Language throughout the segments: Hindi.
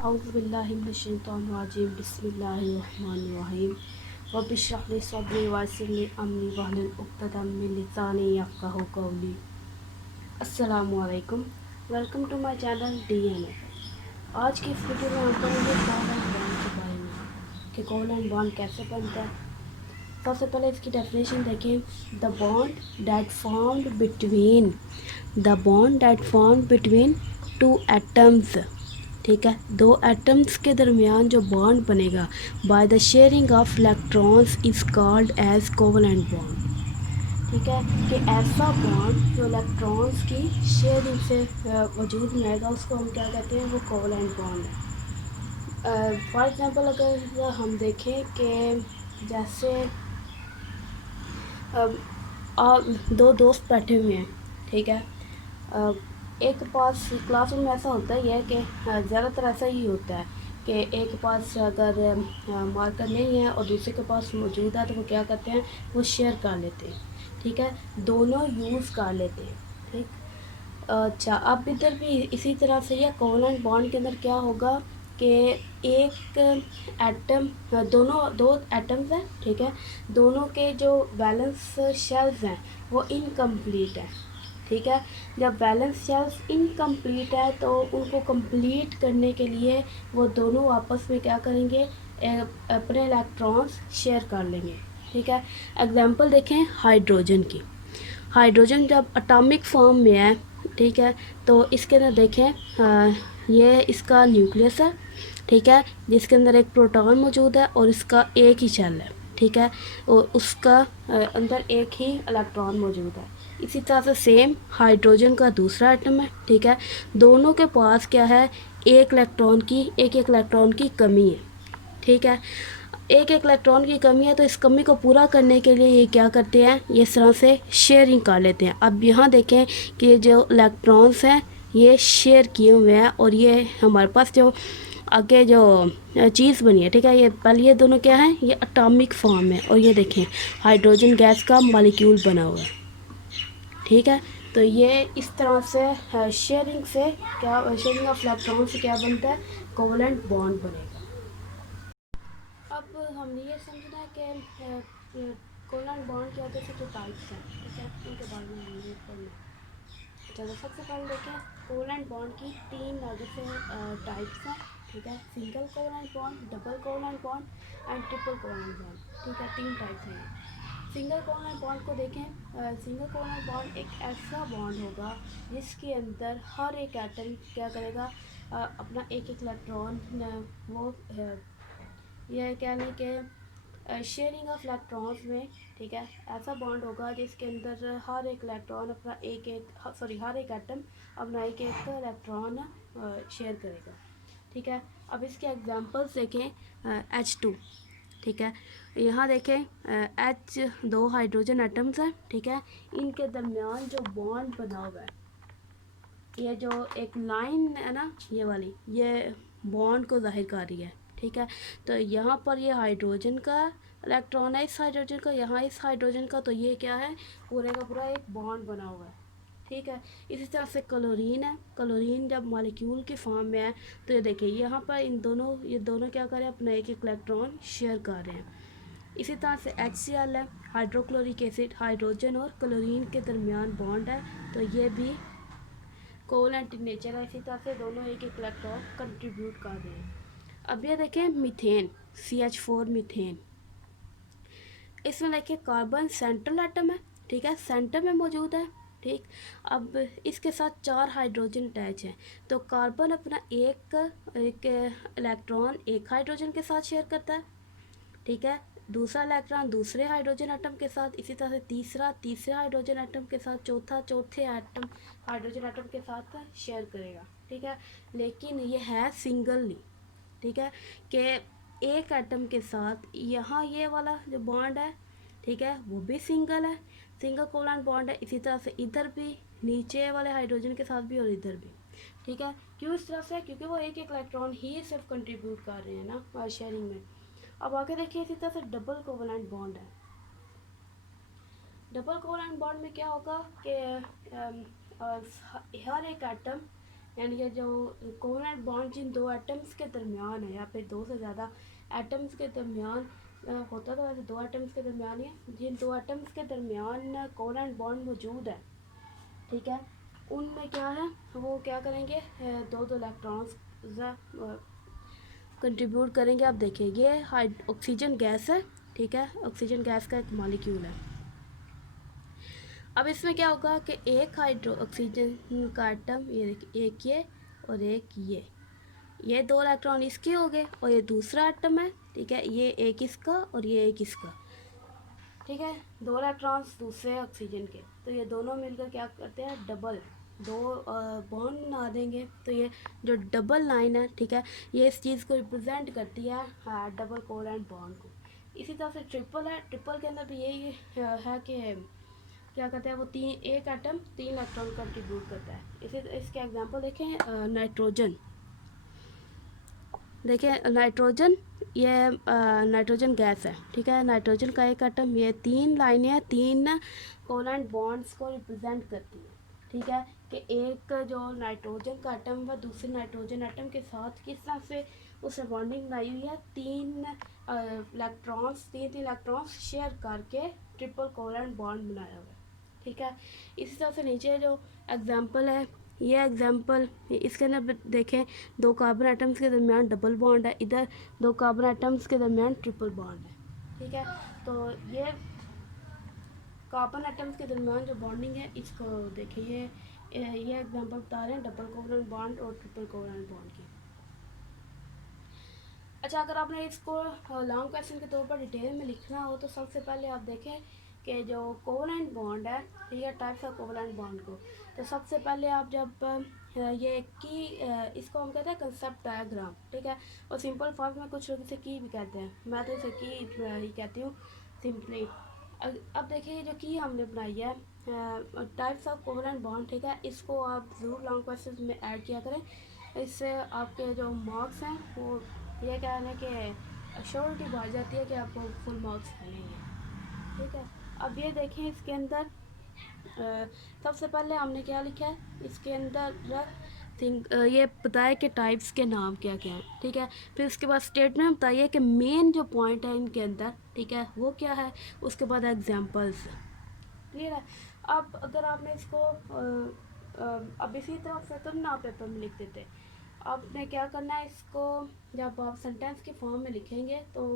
औज़ुबिल्लाहि मिनश्शैतानिर्रजीम बिस्मिल्लाहिर्रहमानिर्रहीम रब्बिश्रह ली सदरी वयस्सिर ली अमरी वहलुल उक़दतम मिन लिसानी यफ़क़हू क़ौली। अस्सलामु अलैकुम, welcome to my channel DNA. आज की इस वीडियो में हम पढ़ेंगे कोवलेंट बॉन्ड के बारे में कि कोवलेंट बॉन्ड कैसे बनता है। सबसे पहले इसकी डेफिनेशन देखें। The bond that formed between two atoms, ठीक है, दो एटम्स के दरमियान जो बॉन्ड बनेगा by the sharing of electrons is called as covalent bond. ठीक है, कि ऐसा बॉन्ड जो इलेक्ट्रॉन्स की शेयरिंग से वजूद में आएगा उसको हम क्या कहते हैं, वो कोवलेंट बॉन्ड है। फॉर एग्जांपल अगर हम देखें कि जैसे दो दोस्त बैठे हुए हैं, ठीक है, एक के पास क्लासरूम में ऐसा होता ही है कि ज़्यादातर ऐसा ही होता है कि एक के पास अगर मार्कर नहीं है और दूसरे के पास मौजूद है तो वो क्या करते हैं, वो शेयर कर लेते हैं। ठीक है, दोनों यूज़ कर लेते हैं। ठीक, अच्छा, अब इधर भी इसी तरह से है। कोवलेंट बॉन्ड के अंदर क्या होगा कि एक एटम, दो एटम्स हैं, ठीक है, दोनों के जो वैलेंस शेल्स हैं वो इनकम्प्लीट है। ठीक है, जब वैलेंस शेल्स इनकम्प्लीट है तो उनको कंप्लीट करने के लिए वो दोनों आपस में क्या करेंगे, अपने इलेक्ट्रॉन्स शेयर कर लेंगे। ठीक है, एग्जांपल देखें हाइड्रोजन की। हाइड्रोजन जब एटॉमिक फॉर्म में है, ठीक है, तो इसके अंदर देखें, ये इसका न्यूक्लियस है, ठीक है, जिसके अंदर एक प्रोटॉन मौजूद है और इसका एक ही शेल है। ठीक है, और उसका अंदर एक ही इलेक्ट्रॉन मौजूद है। इसी तरह से सेम हाइड्रोजन का दूसरा एटम है, ठीक है, दोनों के पास क्या है, एक इलेक्ट्रॉन की कमी है। ठीक है, एक इलेक्ट्रॉन की कमी है तो इस कमी को पूरा करने के लिए ये क्या करते हैं, ये इस तरह से शेयरिंग कर लेते हैं। अब यहाँ देखें कि जो इलेक्ट्रॉन्स हैं ये शेयर किए हुए हैं और ये हमारे पास जो आगे जो चीज़ बनी है, ठीक है, ये पहले ये दोनों क्या है, ये एटॉमिक फॉर्म है और ये देखें हाइड्रोजन गैस का मॉलिक्यूल बना हुआ है। ठीक है, तो ये इस तरह से शेयरिंग ऑफ इलेक्ट्रॉन से क्या बनता है, कोवलेंट बॉन्ड बनेगा। अब हमने ये समझना है कि कोवलेंट बॉन्ड क्या होते हैं, जो टाइप्स हैं, ठीक है, उनके बारे में हमने पढ़ना है। चलो सबसे पहले देखें, कोवलेंट बॉन्ड की तीन जैसे टाइप्स हैं। ठीक है, single covalent bond, double covalent bond and triple covalent bond. ठीक है, तीन टाइप्स हैं। सिंगल कोवलेंट बॉन्ड को देखें। सिंगल कोवलेंट बॉन्ड एक ऐसा बॉन्ड होगा जिसके अंदर हर एक एटम क्या करेगा, अपना एक इलेक्ट्रॉन वो यह क्या नहीं कि शेयरिंग ऑफ इलेक्ट्रॉन्स में, ठीक है, ऐसा बॉन्ड होगा जिसके अंदर हर एक इलेक्ट्रॉन अपना हर एक एटम अपना एक इलेक्ट्रॉन शेयर करेगा। ठीक है, अब इसके एग्जांपल्स देखें। H2, ठीक है, यहाँ देखें H दो हाइड्रोजन एटम्स हैं, ठीक है, इनके दरमियान जो बॉन्ड बना हुआ है, ये जो एक लाइन है ना, ये वाली, ये बॉन्ड को जाहिर कर रही है। ठीक है, तो यहाँ पर ये हाइड्रोजन का इलेक्ट्रॉन है, इस हाइड्रोजन का, यहाँ इस हाइड्रोजन का, तो ये क्या है, पूरे का पूरा एक बॉन्ड बना हुआ है। ठीक है, इसी तरह से क्लोरीन है। क्लोरीन जब मॉलिक्यूल की फॉर्म में है तो ये देखिए यहाँ पर ये दोनों क्या कर रहे हैं, अपना एक इलेक्ट्रॉन शेयर कर रहे हैं। इसी तरह से HCl है, हाइड्रोक्लोरिक एसिड, हाइड्रोजन और क्लोरीन के दरमियान बॉन्ड है, तो ये भी कोवलेंट नेचर है। इसी तरह से दोनों एक इलेक्ट्रॉन कंट्रीब्यूट कर रहे हैं। अब ये देखें मीथेन, CH4 मीथेन। इसमें देखिए कार्बन सेंट्रल एटम है, ठीक है, सेंटर में मौजूद है। ठीक, अब इसके साथ 4 हाइड्रोजन अटैच हैं, तो कार्बन अपना एक इलेक्ट्रॉन एक हाइड्रोजन के साथ शेयर करता है। ठीक है, दूसरा इलेक्ट्रॉन दूसरे हाइड्रोजन एटम के साथ, इसी तरह से तीसरे हाइड्रोजन एटम के साथ, चौथे हाइड्रोजन एटम के साथ शेयर करेगा। ठीक है, लेकिन ये है सिंगलली। ठीक है, कि एक एटम के साथ यहाँ ये वाला जो बॉन्ड है, ठीक है, वो भी सिंगल है, सिंगल कोवलेंट बॉन्ड है। इसी तरह से इधर भी नीचे वाले हाइड्रोजन के साथ भी और इधर भी। ठीक है, क्यों इस तरह से, क्योंकि वो एक इलेक्ट्रॉन ही सिर्फ कंट्रीब्यूट कर रहे हैं ना शेयरिंग में। अब आगे देखिए, इसी तरह से डबल कोवलेंट बॉन्ड है। डबल कोवलेंट बॉन्ड में क्या होगा कि हर एक एटम यानी कि जो कोवलेंट बॉन्ड जिन दो एटम्स के दरमियान है, या फिर दो से ज़्यादा एटम्स के दरमियान होता तो वैसे दो एटम्स के दरमियान ही है, जिन दो एटम्स के दरमियान कोवलेंट बॉन्ड मौजूद है, ठीक है, उनमें क्या है, वो क्या करेंगे, दो दो इलेक्ट्रॉन्स कंट्रीब्यूट करेंगे। आप देखिए ये ऑक्सीजन गैस है, ठीक है, ऑक्सीजन गैस का एक मॉलिक्यूल है। अब इसमें क्या होगा कि एक हाइड्रो ऑक्सीजन का एटम, ये देखिए, एक ये और एक ये दो इलेक्ट्रॉन इसके हो गए, और ये दूसरा एटम है, ठीक है, ये एक इसका और ये एक इसका, ठीक है, दो इलेक्ट्रॉन्स दूसरे ऑक्सीजन के, तो ये दोनों मिलकर क्या करते हैं, डबल दो बॉन्ड बना देंगे। तो ये जो डबल लाइन है, ठीक है, ये इस चीज़ को रिप्रेजेंट करती है, डबल कोवलेंट बॉन्ड को। इसी तरह से ट्रिपल है, ट्रिपल के अंदर भी यही है कि क्या कहते हैं, वो एक एटम तीन इलेक्ट्रॉन कंट्रीब्यूट करता है। इसी इसके एग्जांपल देखें, नाइट्रोजन, देखिए नाइट्रोजन, ये नाइट्रोजन गैस है, ठीक है, नाइट्रोजन का एक एटम, ये तीन लाइनें तीन कोवलेंट बॉन्ड्स को रिप्रेजेंट करती है, ठीक है, कि एक जो नाइट्रोजन का एटम है दूसरे नाइट्रोजन एटम के साथ किस तरह से उसने बॉन्डिंग बनाई हुई है, तीन तीन इलेक्ट्रॉन्स शेयर करके ट्रिपल कोवलेंट बॉन्ड बनाया हुआ है, ठीक है। इसी तरह से नीचे जो एग्जांपल है, ये एग्जांपल इसके अंदर देखें, दो कार्बन एटम्स के दरमियान डबल बॉन्ड है, इधर दो कार्बन एटम्स के दरमियान ट्रिपल बॉन्ड है, ठीक है। तो ये कार्बन एटम्स के दरमियान जो बॉन्डिंग है, इसको देखिए, ये एग्जांपल बता रहे हैं डबल कोवलेंट बॉन्ड और ट्रिपल कोवलेंट बॉन्ड की। अच्छा, अगर आपने इसको लॉन्ग क्वेश्चन के तौर पर डिटेल में लिखना हो, तो सबसे पहले आप देखें कि जो कोवलेंट बॉन्ड है, ठीक है, टाइप्स ऑफ कोवलेंट बॉन्ड को, तो सबसे पहले आप जब ये की इसको हम कहते हैं कंसेप्ट डायग्राम, ठीक है, और सिंपल फॉर्म में कुछ लोग इसे की भी कहते हैं, मैं तो इसे की ही कहती हूँ सिंपली। अब देखिए जो की हमने बनाई है, टाइप्स ऑफ कोवलेंट बॉन्ड, ठीक है, इसको आप ज़रूर लॉन्ग क्वेश्चन में ऐड किया करें, इससे आपके जो मार्क्स हैं वो ये कहना कि श्योरिटी बढ़ जाती है कि आपको फुल मार्क्स मिलेंगे, ठीक है। अब ये देखें इसके अंदर सबसे पहले हमने क्या लिखा है, इसके अंदर ये बताया कि टाइप्स के नाम क्या क्या हैं, ठीक है, फिर उसके बाद स्टेटमेंट बताइए कि मेन जो पॉइंट है इनके अंदर, ठीक है, वो क्या है, उसके बाद एग्जांपल्स, क्लियर है। अब अगर आपने इसको अब इसी तरह से तुम ना पेपर में लिख देते, आपने क्या करना है, इसको जब आप सेंटेंस के फॉर्म में लिखेंगे तो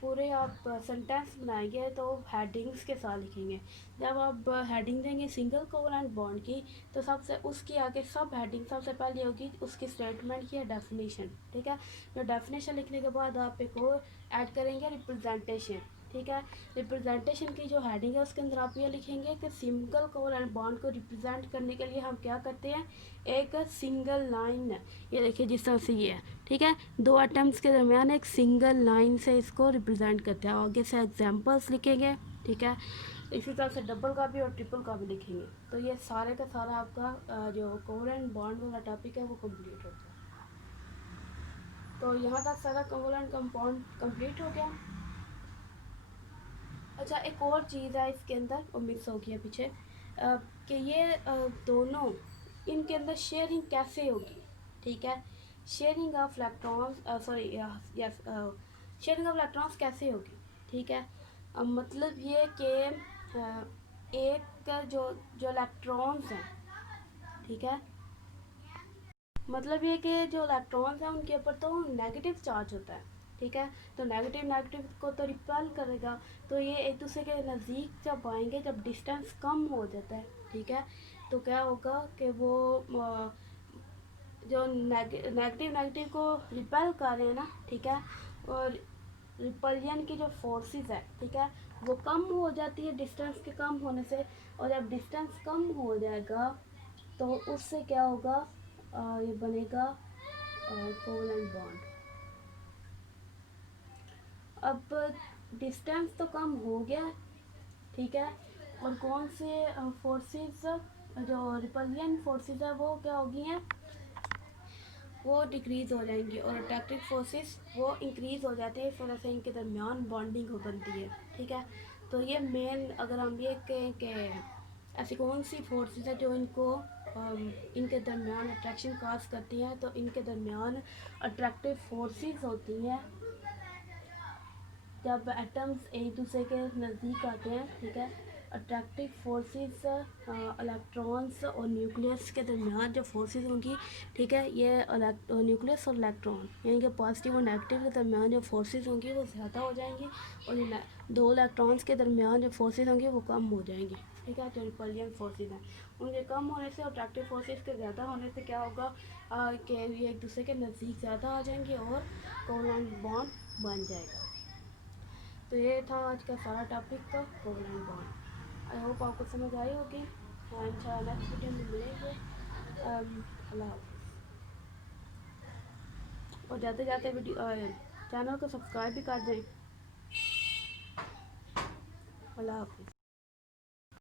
पूरे आप सेंटेंस बनाएंगे तो हेडिंग्स के साथ लिखेंगे। जब आप हेडिंग देंगे सिंगल कोवलेंट बॉन्ड की, तो सबसे उसकी आगे सब हेडिंग सबसे पहले होगी उसकी स्टेटमेंट की डेफिनेशन, ठीक है। जो डेफिनेशन लिखने के बाद आप एक और ऐड करेंगे रिप्रेजेंटेशन, ठीक है। रिप्रेजेंटेशन की जो हेडिंग है उसके अंदर आप ये लिखेंगे कि सिंगल कोवलेंट बॉन्ड को रिप्रेजेंट करने के लिए हम क्या करते हैं, एक सिंगल लाइन, ये देखिए जिस तरह से ये है, ठीक है, दो एटम्स के दरमियान एक सिंगल लाइन से इसको रिप्रेजेंट करते हैं। आगे से एग्जांपल्स लिखेंगे, ठीक है, इसी तरह से डबल का भी और ट्रिपल का भी लिखेंगे। तो ये सारे का सारा आपका जो कोवलेंट बॉन्ड वाला टॉपिक है वो कंप्लीट होता है। तो यहाँ तक सारा कोवलेंट कंपाउंड कंप्लीट हो गया। अच्छा, एक और चीज़ है इसके अंदर वो मिस हो गया पीछे, कि ये दोनों इनके अंदर शेयरिंग कैसे होगी, ठीक है, sharing of electrons, sorry yes, sharing of electrons कैसे होगी, ठीक है। मतलब ये कि एक जो जो इलेक्ट्रॉन्स हैं, ठीक है, मतलब ये कि जो इलेक्ट्रॉन्स हैं उनके ऊपर तो नेगेटिव चार्ज होता है, ठीक है, तो नेगेटिव नेगेटिव को तो रिपेल करेगा, तो ये एक दूसरे के नज़दीक जब आएंगे, जब डिस्टेंस कम हो जाता है, ठीक है, तो क्या होगा कि वो जो नेगेटिव नेगेटिव को रिपेल कर रहे हैं ना, ठीक है, और रिपल्जन की जो फोर्सेस है, ठीक है, वो कम हो जाती है डिस्टेंस के कम होने से, और जब डिस्टेंस कम हो जाएगा तो उससे क्या होगा, ये बनेगा कोवलेंट बॉन्ड। अब डिस्टेंस तो कम हो गया, ठीक है, और कौन से फोर्सेस जो रिपल्जन फोर्सेस है वो क्या होगी हैं, वो डिक्रीज़ हो जाएंगी, और अट्रैक्टिव फोर्सेस वो इंक्रीज़ हो जाते हैं, इस वजह से इनके दरमियान बॉन्डिंग हो बनती है, ठीक है। तो ये मेन, अगर हम ये कहें कि ऐसी कौन सी फोर्सेस है जो इनको इनके दरमियान अट्रैक्शन काज करती हैं, तो इनके दरमियान अट्रैक्टिव फोर्सेस होती हैं। जब एटम्स एक दूसरे के नज़दीक आते हैं, ठीक है, अट्रैक्टिव फोर्सेस इलेक्ट्रॉन्स और न्यूक्लियस के दरमियान जो फोर्सेस होंगी, ठीक है, ये न्यूक्लियस और इलेक्ट्रॉन यानी कि पॉजिटिव और नेगेटिव के दरमियान जो फोर्सेस होंगी वो ज़्यादा हो जाएंगी, और दो इलेक्ट्रॉन्स के दरमियान जो फोर्सेस होंगी वो कम हो जाएंगी, ठीक है। जो रिपल्शन फोर्सेस हैं उनके कम होने से, अट्रैक्टिव फोर्सेस के ज़्यादा होने से क्या होगा कि ये एक दूसरे के नज़दीक ज़्यादा आ जाएंगे और कोवलेंट बॉन्ड बन जाएगा। तो ये था आज का सारा टॉपिक का कोवलेंट बॉन्ड। आई होप आपको समझ आई होगी। इंशाल्लाह नेक्स्ट वीडियो में मिलेंगे। अल्लाह हाफिज़। और जाते जाते वीडियो चैनल को सब्सक्राइब भी कर दें। अल्लाह हाफिज़।